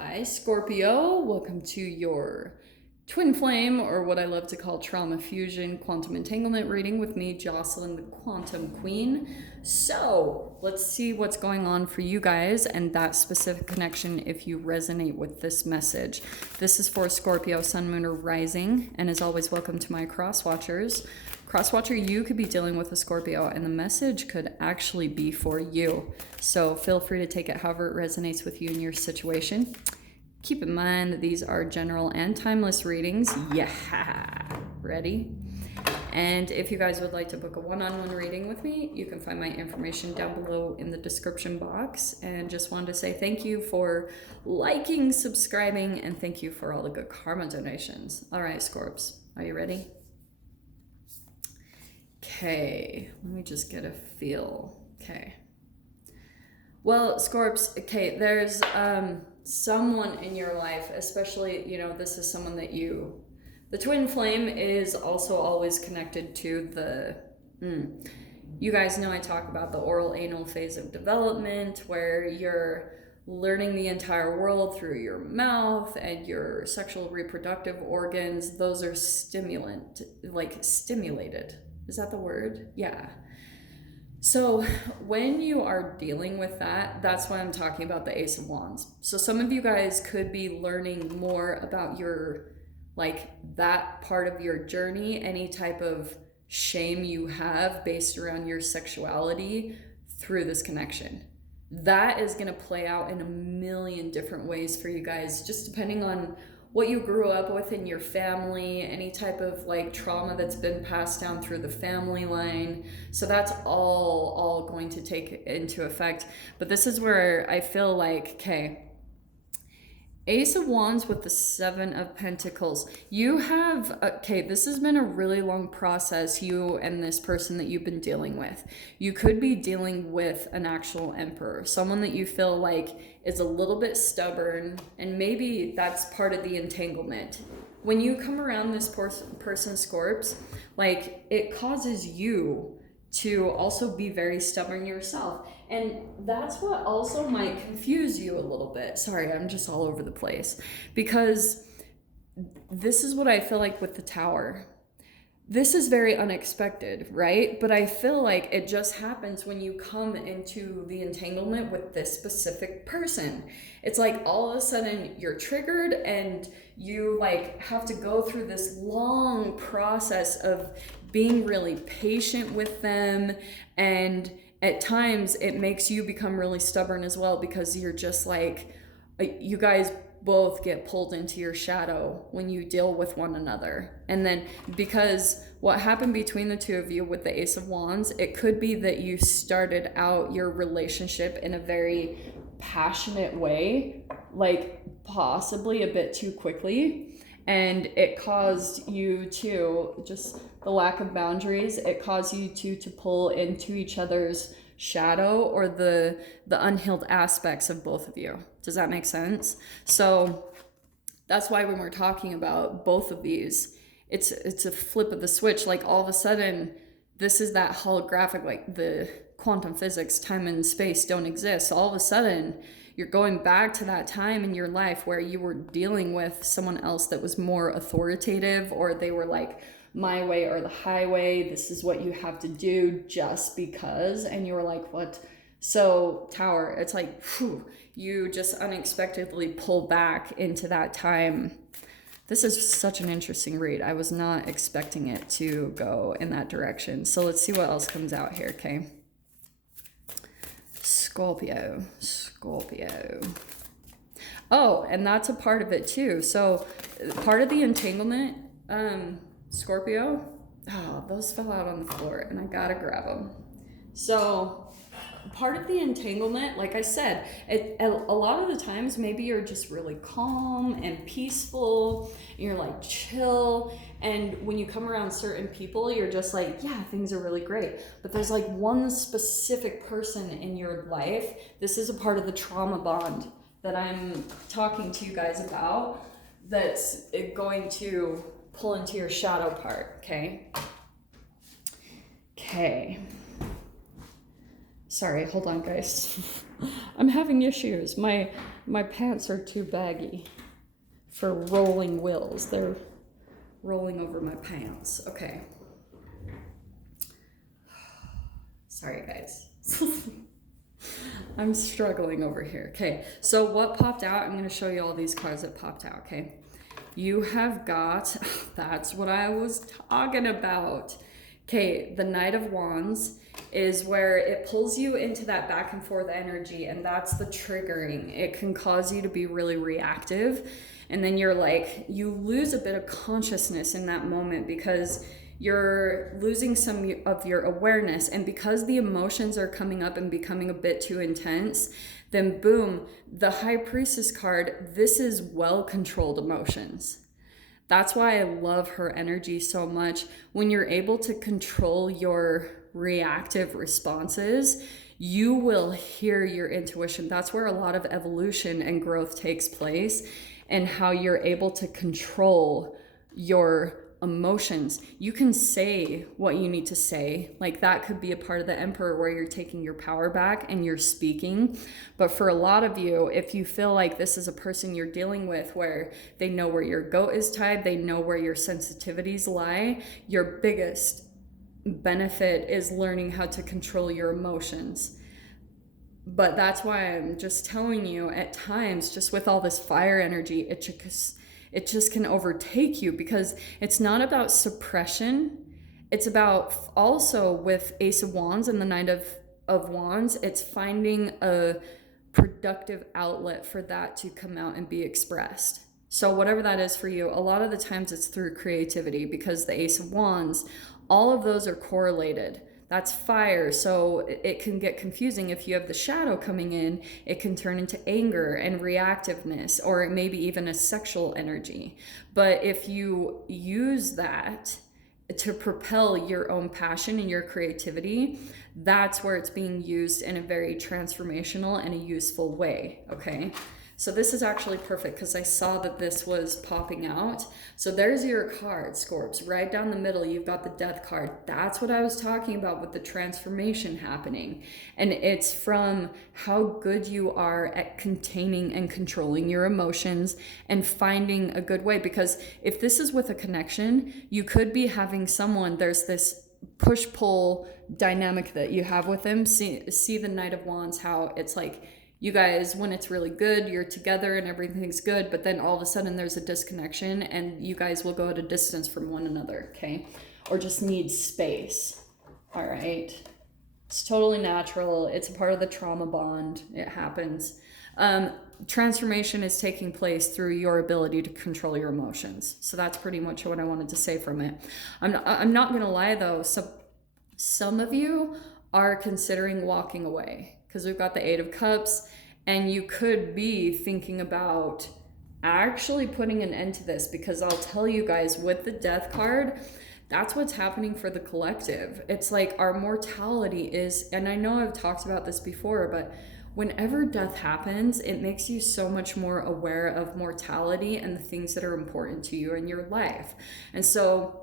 Hi, Scorpio. Welcome to your twin flame, or what I love to call trauma fusion quantum entanglement reading with me, Jocelyn, the Quantum Queen. So let's see what's going on for you guys and that specific connection if you resonate with this message. This is for Scorpio, Sun, Moon, or Rising. And as always, welcome to my cross watchers. Crosswatcher, you could be dealing with a Scorpio and the message could actually be for you. So feel free to take it however it resonates with you in your situation. Keep in mind that these are general and timeless readings. Yeah, ready? And if you guys would like to book a one-on-one reading with me, you can find my information down below in the description box. And just wanted to say thank you for liking, subscribing, and thank you for all the good karma donations. All right, Scorps, are you ready? Okay, let me just get a feel. Okay. Well, Scorps, okay, there's someone in your life, especially, this is someone that the twin flame is also always connected to you guys know I talk about the oral anal phase of development where you're learning the entire world through your mouth and your sexual reproductive organs. Those are stimulated. Is that the word? Yeah. So when you are dealing with that, that's why I'm talking about the Ace of Wands. So some of you guys could be learning more about your, that part of your journey, any type of shame you have based around your sexuality through this connection. That is going to play out in a million different ways for you guys, just depending on what you grew up with in your family, any type of trauma that's been passed down through the family line. So that's all going to take into effect. But this is where I feel like, okay, Ace of Wands with the Seven of Pentacles. You have, this has been a really long process, you and this person that you've been dealing with. You could be dealing with an actual emperor, someone that you feel like is a little bit stubborn, and maybe that's part of the entanglement. When you come around this person, Scorps, it causes you to also be very stubborn yourself. And that's what also might confuse you a little bit. Sorry, I'm just all over the place. Because this is what I feel like with the Tower. This is very unexpected, right? But I feel like it just happens when you come into the entanglement with this specific person. It's like all of a sudden you're triggered and you have to go through this long process of being really patient with them, and at times it makes you become really stubborn as well, because you're just you guys both get pulled into your shadow when you deal with one another. And then because what happened between the two of you with the Ace of Wands, it could be that you started out your relationship in a very passionate way, possibly a bit too quickly. And it caused you to, just the lack of boundaries, it caused you to pull into each other's shadow, or the unhealed aspects of both of you. Does that make sense? So that's why when we're talking about both of these, it's a flip of the switch. All of a sudden, this is that holographic, the quantum physics, time and space don't exist. So all of a sudden, you're going back to that time in your life where you were dealing with someone else that was more authoritative, or they were my way or the highway. This is what you have to do just because. And you were like, what? So Tower, it's you just unexpectedly pull back into that time. This is such an interesting read. I was not expecting it to go in that direction. So let's see what else comes out here, okay? Scorpio. Oh, and that's a part of it too. So part of the entanglement, Scorpio, those fell out on the floor and I gotta grab them. So part of the entanglement, like I said, a lot of the times maybe you're just really calm and peaceful, and you're chill, and when you come around certain people, you're just yeah, things are really great. But there's one specific person in your life. This is a part of the trauma bond that I'm talking to you guys about, that's going to pull into your shadow part, okay? Okay. Sorry, hold on, guys. I'm having issues. My pants are too baggy for rolling wheels. They're rolling over my pants. Okay. Sorry, guys. I'm struggling over here. Okay, so what popped out, I'm going to show you all these cards that popped out, okay? You have got, that's what I was talking about. Okay, the Knight of Wands is where it pulls you into that back and forth energy, and that's the triggering. It can cause you to be really reactive, and then you're like, you lose a bit of consciousness in that moment because you're losing some of your awareness, and because the emotions are coming up and becoming a bit too intense, then boom, the High Priestess card, this is well-controlled emotions. That's why I love her energy so much. When you're able to control your reactive responses, you will hear your intuition. That's where a lot of evolution and growth takes place, and how you're able to control your emotions. You can say what you need to say. Like, that could be a part of the Emperor where you're taking your power back and you're speaking. But for a lot of you, if you feel like this is a person you're dealing with where they know where your goat is tied, they know where your sensitivities lie, your biggest benefit is learning how to control your emotions. But that's why I'm just telling you, at times, just with all this fire energy, it just can overtake you, because it's not about suppression. It's about, also with Ace of Wands and the Knight of Wands, it's finding a productive outlet for that to come out and be expressed. So whatever that is for you, a lot of the times it's through creativity, because the Ace of Wands, all of those are correlated. That's fire, so it can get confusing. If you have the shadow coming in, it can turn into anger and reactiveness, or maybe even a sexual energy. But if you use that to propel your own passion and your creativity, that's where it's being used in a very transformational and a useful way, okay? So this is actually perfect because I saw that this was popping out. So there's your card, Scorps. Right down the middle, you've got the Death card. That's what I was talking about with the transformation happening. And it's from how good you are at containing and controlling your emotions and finding a good way. Because if this is with a connection, you could be having someone, there's this push-pull dynamic that you have with them. See the Knight of Wands, how it's like, you guys, when it's really good, you're together and everything's good, but then all of a sudden there's a disconnection and you guys will go at a distance from one another, okay? Or just need space, all right? It's totally natural. It's a part of the trauma bond. It happens. Transformation is taking place through your ability to control your emotions. So that's pretty much what I wanted to say from it. I'm not gonna lie though, some of you are considering walking away, because we've got the Eight of Cups, and you could be thinking about actually putting an end to this, because I'll tell you guys, with the Death card, that's what's happening for the collective. It's like our mortality is, and I know I've talked about this before, but whenever death happens, it makes you so much more aware of mortality and the things that are important to you in your life. And so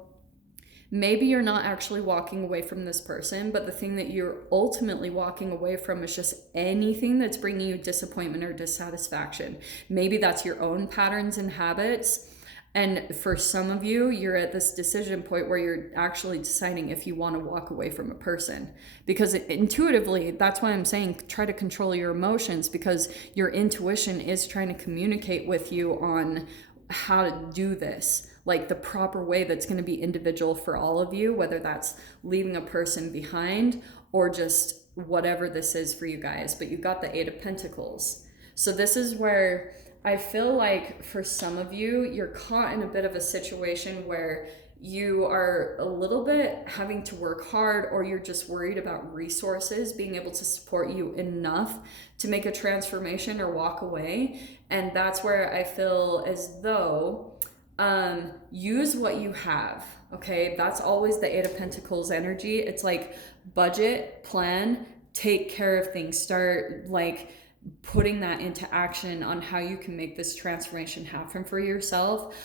maybe you're not actually walking away from this person, but the thing that you're ultimately walking away from is just anything that's bringing you disappointment or dissatisfaction. Maybe that's your own patterns and habits. And for some of you, you're at this decision point where you're actually deciding if you want to walk away from a person. Because intuitively, that's why I'm saying try to control your emotions, because your intuition is trying to communicate with you on how to do this, like the proper way that's going to be individual for all of you, whether that's leaving a person behind or just whatever this is for you guys. But you've got the Eight of Pentacles. So this is where I feel like for some of you, you're caught in a bit of a situation where you are a little bit having to work hard, or you're just worried about resources being able to support you enough to make a transformation or walk away. And that's where I feel as though use what you have, okay? That's always the Eight of Pentacles energy. It's like budget, plan, take care of things, start like putting that into action on how you can make this transformation happen for yourself.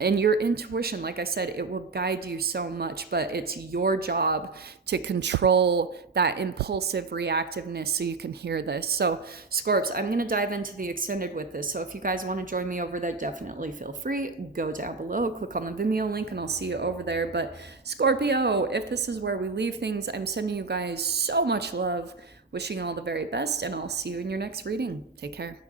And your intuition, like I said, it will guide you so much, but it's your job to control that impulsive reactiveness so you can hear this. So Scorps, I'm going to dive into the extended with this. So if you guys want to join me over there, definitely feel free. Go down below, click on the Vimeo link, and I'll see you over there. But Scorpio, if this is where we leave things, I'm sending you guys so much love, wishing you all the very best, and I'll see you in your next reading. Take care.